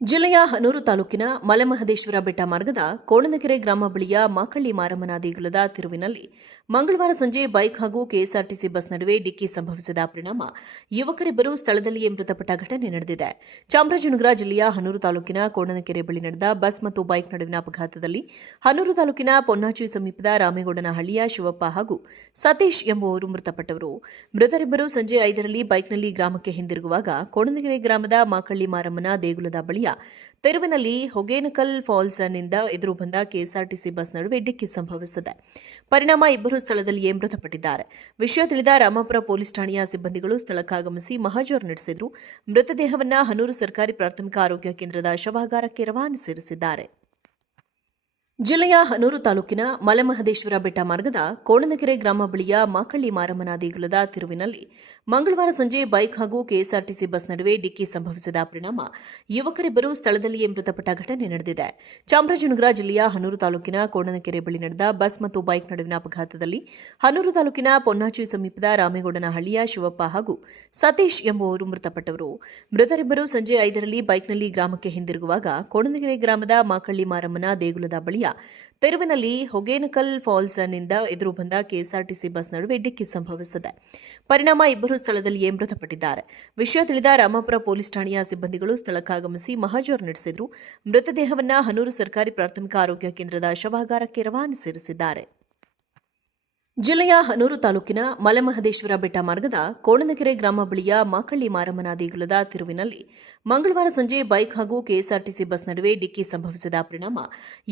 ಜಿಲ್ಲೆಯ ಹನೂರು ತಾಲೂಕಿನ ಮಲೆಮಹದೇಶ್ವರ ಬೆಟ್ಟ ಮಾರ್ಗದ ಕೋಣನಕೆರೆ ಗ್ರಾಮ ಬಳಿಯ ಮಾಕಳ್ಳಿ ಮಾರಮ್ಮನ ದೇಗುಲದ ತಿರುವಿನಲ್ಲಿ ಮಂಗಳವಾರ ಸಂಜೆ ಬೈಕ್ ಹಾಗೂ ಕೆಎಸ್ಆರ್ಟಿಸಿ ಬಸ್ ನಡುವೆ ಡಿಕ್ಕಿ ಸಂಭವಿಸಿದ ಪರಿಣಾಮ ಯುವಕರಿಬ್ಬರು ಸ್ಥಳದಲ್ಲಿಯೇ ಮೃತಪಟ್ಟ ಘಟನೆ ನಡೆದಿದೆ. ಚಾಮರಾಜನಗರ ಜಿಲ್ಲೆಯ ಹನೂರು ತಾಲೂಕಿನ ಕೋಣನಕೆರೆ ಬಳಿ ನಡೆದ ಬಸ್ ಮತ್ತು ಬೈಕ್ ನಡುವಿನ ಅಪಘಾತದಲ್ಲಿ ಹನೂರು ತಾಲೂಕಿನ ಪೊನ್ನಾಚಿ ಸಮೀಪದ ರಾಮೇಗೌಡನಹಳ್ಳಿಯ ಶಿವಪ್ಪ ಹಾಗೂ ಸತೀಶ್ ಎಂಬುವವರು ಮೃತಪಟ್ಟವರು. ಮೃತರಿಬ್ಬರು ಸಂಜೆ 5ರಲ್ಲಿ ಬೈಕ್ನಲ್ಲಿ ಗ್ರಾಮಕ್ಕೆ ಹಿಂದಿರುಗುವಾಗ ಕೋಣನಕೆರೆ ಗ್ರಾಮದ ಮಾಕಳ್ಳಿ ಮಾರಮ್ಮನ ದೇಗುಲದ ಬಳಿಯ ತೆರವಿನಲ್ಲಿ ಹೊಗೇನಕಲ್ ಫಾಲ್ಸ್ನಿಂದ ಎದುರು ಬಂದ ಕೆಎಸ್ಆರ್ಟಿಸಿ ಬಸ್ ನಡುವೆ ಡಿಕ್ಕಿ ಸಂಭವಿಸಿದೆ. ಪರಿಣಾಮ ಇಬ್ಬರು ಸ್ಥಳದಲ್ಲಿಯೇ ಮೃತಪಟ್ಟಿದ್ದಾರೆ. ವಿಷಯ ತಿಳಿದ ರಾಮಾಪುರ ಪೊಲೀಸ್ ಠಾಣೆಯ ಸಿಬ್ಬಂದಿಗಳು ಸ್ಥಳಕ್ಕಾಗಮಿಸಿ ಮಹಜರು ನಡೆಸಿದರು. ಮೃತದೇಹವನ್ನು ಹನೂರು ಸರ್ಕಾರಿ ಪ್ರಾಥಮಿಕ ಆರೋಗ್ಯ ಕೇಂದ್ರದ ಶವಾಗಾರಕ್ಕೆ ರವಾನಿಸಿದ್ದಾರೆ. ಜಿಲ್ಲೆಯ ಹನೂರು ತಾಲೂಕಿನ ಮಲೆಮಹದೇಶ್ವರ ಬೆಟ್ಟ ಮಾರ್ಗದ ಕೋಣನಕೆರೆ ಗ್ರಾಮ ಬಳಿಯ ಮಾಕಳ್ಳಿ ಮಾರಮ್ಮನ ದೇಗುಲದ ತಿರುವಿನಲ್ಲಿ ಮಂಗಳವಾರ ಸಂಜೆ ಬೈಕ್ ಹಾಗೂ ಕೆಎಸ್ಆರ್ಟಿಸಿ ಬಸ್ ನಡುವೆ ಡಿಕ್ಕಿ ಸಂಭವಿಸಿದ ಪರಿಣಾಮ ಯುವಕರಿಬ್ಬರು ಸ್ಥಳದಲ್ಲಿಯೇ ಮೃತಪಟ್ಟ ಘಟನೆ ನಡೆದಿದೆ. ಚಾಮರಾಜನಗರ ಜಿಲ್ಲೆಯ ಹನೂರು ತಾಲೂಕಿನ ಕೋಣನಕೆರೆ ಬಳಿ ನಡೆದ ಬಸ್ ಮತ್ತು ಬೈಕ್ ನಡುವಿನ ಅಪಘಾತದಲ್ಲಿ ಹನೂರು ತಾಲೂಕಿನ ಪೊನ್ನಾಚಿ ಸಮೀಪದ ರಾಮೇಗೌಡನಹಳ್ಳಿಯ ಶಿವಪ್ಪ ಹಾಗೂ ಸತೀಶ್ ಎಂಬುವವರು ಮೃತಪಟ್ಟವರು. ಮೃತರಿಬ್ಬರು ಸಂಜೆ 5ರಲ್ಲಿ ಬೈಕ್ನಲ್ಲಿ ಗ್ರಾಮಕ್ಕೆ ಹಿಂದಿರುಗುವಾಗ ಕೋಣನಕೆರೆ ಗ್ರಾಮದ ಮಾಕಳ್ಳಿ ಮಾರಮ್ಮನ ದೇಗುಲದ ಬಳಿಯ ತೆರವಿನಲ್ಲಿ ಹೊಗೇನಕಲ್ ಫಾಲ್ಸ್ನಿಂದ ಎದುರು ಬಂದ ಕೆಎಸ್ಆರ್ಟಿಸಿ ಬಸ್ ನಡುವೆ ಡಿಕ್ಕಿ ಸಂಭವಿಸಿದೆ. ಪರಿಣಾಮ ಇಬ್ಬರು ಸ್ಥಳದಲ್ಲಿಯೇ ಮೃತಪಟ್ಟಿದ್ದಾರೆ. ವಿಷಯ ತಿಳಿದ ರಾಮಾಪುರ ಪೊಲೀಸ್ ಠಾಣೆಯ ಸಿಬ್ಬಂದಿಗಳು ಸ್ಥಳಕ್ಕಾಗಮಿಸಿ ಮಹಜರು ನಡೆಸಿದರು. ಮೃತದೇಹವನ್ನು ಹನೂರು ಸರ್ಕಾರಿ ಪ್ರಾಥಮಿಕ ಆರೋಗ್ಯ ಕೇಂದ್ರದ ಶವಾಗಾರಕ್ಕೆ ರವಾನಿಸಿದ್ದಾರೆ. ಜಿಲ್ಲೆಯ ಹನೂರು ತಾಲೂಕಿನ ಮಲೆಮಹದೇಶ್ವರ ಬೆಟ್ಟ ಮಾರ್ಗದ ಕೋಣನಕೆರೆ ಗ್ರಾಮ ಬಳಿಯ ಮಾಕಳ್ಳಿ ಮಾರಮ್ಮನ ದೇಗುಲದ ತಿರುವಿನಲ್ಲಿ ಮಂಗಳವಾರ ಸಂಜೆ ಬೈಕ್ ಹಾಗೂ ಕೆಎಸ್ಆರ್ಟಿಸಿ ಬಸ್ ನಡುವೆ ಡಿಕ್ಕಿ ಸಂಭವಿಸಿದ ಪರಿಣಾಮ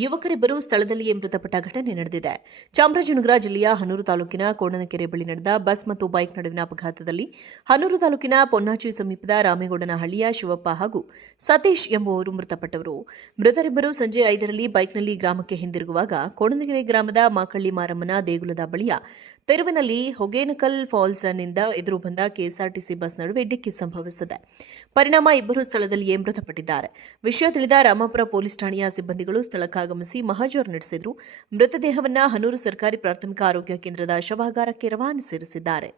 ಯುವಕರಿಬ್ಬರು ಸ್ಥಳದಲ್ಲಿಯೇ ಮೃತಪಟ್ಟ ಘಟನೆ ನಡೆದಿದೆ. ಚಾಮರಾಜನಗರ ಜಿಲ್ಲೆಯ ಹನೂರು ತಾಲೂಕಿನ ಕೋಣನಕೆರೆ ಬಳಿ ನಡೆದ ಬಸ್ ಮತ್ತು ಬೈಕ್ ನಡುವಿನ ಅಪಘಾತದಲ್ಲಿ ಹನೂರು ತಾಲೂಕಿನ ಪೊನ್ನಾಚಿ ಸಮೀಪದ ರಾಮೇಗೌಡನಹಳ್ಳಿಯ ಶಿವಪ್ಪ ಹಾಗೂ ಸತೀಶ್ ಎಂಬುವವರು ಮೃತಪಟ್ಟವರು. ಮೃತರಿಬ್ಬರು ಸಂಜೆ 5ರಲ್ಲಿ ಬೈಕ್ನಲ್ಲಿ ಗ್ರಾಮಕ್ಕೆ ಹಿಂದಿರುಗುವಾಗ ಕೋಣನಕೆರೆ ಗ್ರಾಮದ ಮಾಕಳ್ಳಿ ಮಾರಮ್ಮನ ದೇಗುಲದ ಬಳಿಯ ತೆರವಿನಲ್ಲಿ ಹೊಗೇನಕಲ್ ಫಾಲ್ಸ್ನಿಂದ ಎದುರು ಬಂದ ಕೆಎಸ್ಆರ್ಟಿಸಿ ಬಸ್ ನಡುವೆ ಡಿಕ್ಕಿ ಸಂಭವಿಸಿದೆ. ಪರಿಣಾಮ ಇಬ್ಬರು ಸ್ಥಳದಲ್ಲಿಯೇ ಮೃತಪಟ್ಟಿದ್ದಾರೆ. ವಿಷಯ ತಿಳಿದ ರಾಮಾಪುರ ಪೊಲೀಸ್ ಠಾಣೆಯ ಸಿಬ್ಬಂದಿಗಳು ಸ್ಥಳಕ್ಕಾಗಮಿಸಿ ಮಹಜರು ನಡೆಸಿದರು. ಮೃತದೇಹವನ್ನು ಹನೂರು ಸರ್ಕಾರಿ ಪ್ರಾಥಮಿಕ ಆರೋಗ್ಯ ಕೇಂದ್ರದ ಶವಾಗಾರಕ್ಕೆ ರವಾನಿಸಿದ್ದಾರೆ.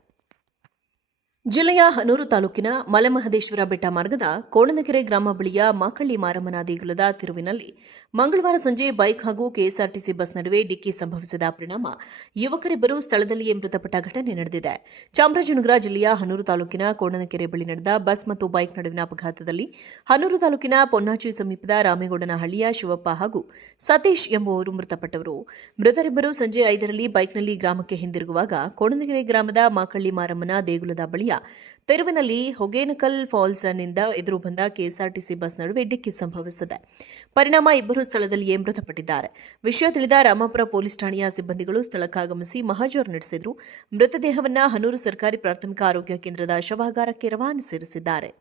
ಜಿಲ್ಲೆಯ ಹನೂರು ತಾಲೂಕಿನ ಮಲೆಮಹದೇಶ್ವರ ಬೆಟ್ಟ ಮಾರ್ಗದ ಕೋಣನಕೆರೆ ಗ್ರಾಮ ಬಳಿಯ ಮಾಕಳ್ಳಿ ಮಾರಮ್ಮನ ದೇಗುಲದ ತಿರುವಿನಲ್ಲಿ ಮಂಗಳವಾರ ಸಂಜೆ ಬೈಕ್ ಹಾಗೂ ಕೆಎಸ್ಆರ್ಟಿಸಿ ಬಸ್ ನಡುವೆ ಡಿಕ್ಕಿ ಸಂಭವಿಸಿದ ಪರಿಣಾಮ ಯುವಕರಿಬ್ಬರು ಸ್ಥಳದಲ್ಲಿಯೇ ಮೃತಪಟ್ಟ ಘಟನೆ ನಡೆದಿದೆ. ಚಾಮರಾಜನಗರ ಜಿಲ್ಲೆಯ ಹನೂರು ತಾಲೂಕಿನ ಕೋಣನಕೆರೆ ಬಳಿ ನಡೆದ ಬಸ್ ಮತ್ತು ಬೈಕ್ ನಡುವಿನ ಅಪಘಾತದಲ್ಲಿ ಹನೂರು ತಾಲೂಕಿನ ಪೊನ್ನಾಚಿ ಸಮೀಪದ ರಾಮೇಗೌಡನಹಳ್ಳಿಯ ಶಿವಪ್ಪ ಹಾಗೂ ಸತೀಶ್ ಎಂಬುವವರು ಮೃತಪಟ್ಟವರು. ಮೃತರಿಬ್ಬರು ಸಂಜೆ 5ರಲ್ಲಿ ಬೈಕ್ನಲ್ಲಿ ಗ್ರಾಮಕ್ಕೆ ಹಿಂದಿರುಗುವಾಗ ಕೋಣನಕೆರೆ ಗ್ರಾಮದ ಮಾಕಳ್ಳಿ ಮಾರಮ್ಮನ ದೇಗುಲದ ಬಳಿಯ ತೆರವಿನಲ್ಲಿ ಹೊಗೇನಕಲ್ ಫಾಲ್ಸ್ನಿಂದ ಎದುರು ಬಂದ ಕೆಎಸ್ಆರ್ಟಿಸಿ ಬಸ್ ನಡುವೆ ಡಿಕ್ಕಿ ಸಂಭವಿಸಿದೆ. ಪರಿಣಾಮ ಇಬ್ಬರು ಸ್ಥಳದಲ್ಲಿಯೇ ಮೃತಪಟ್ಟಿದ್ದಾರೆ. ವಿಷಯ ತಿಳಿದ ರಾಮಾಪುರ ಪೊಲೀಸ್ ಠಾಣೆಯ ಸಿಬ್ಬಂದಿಗಳು ಸ್ಥಳಕ್ಕಾಗಮಿಸಿ ಮಹಜರು ನಡೆಸಿದರು. ಮೃತದೇಹವನ್ನು ಹನೂರು ಸರ್ಕಾರಿ ಪ್ರಾಥಮಿಕ ಆರೋಗ್ಯ ಕೇಂದ್ರದ ಶವಾಗಾರಕ್ಕೆ ರವಾನಿಸಿದ್ದಾರೆ.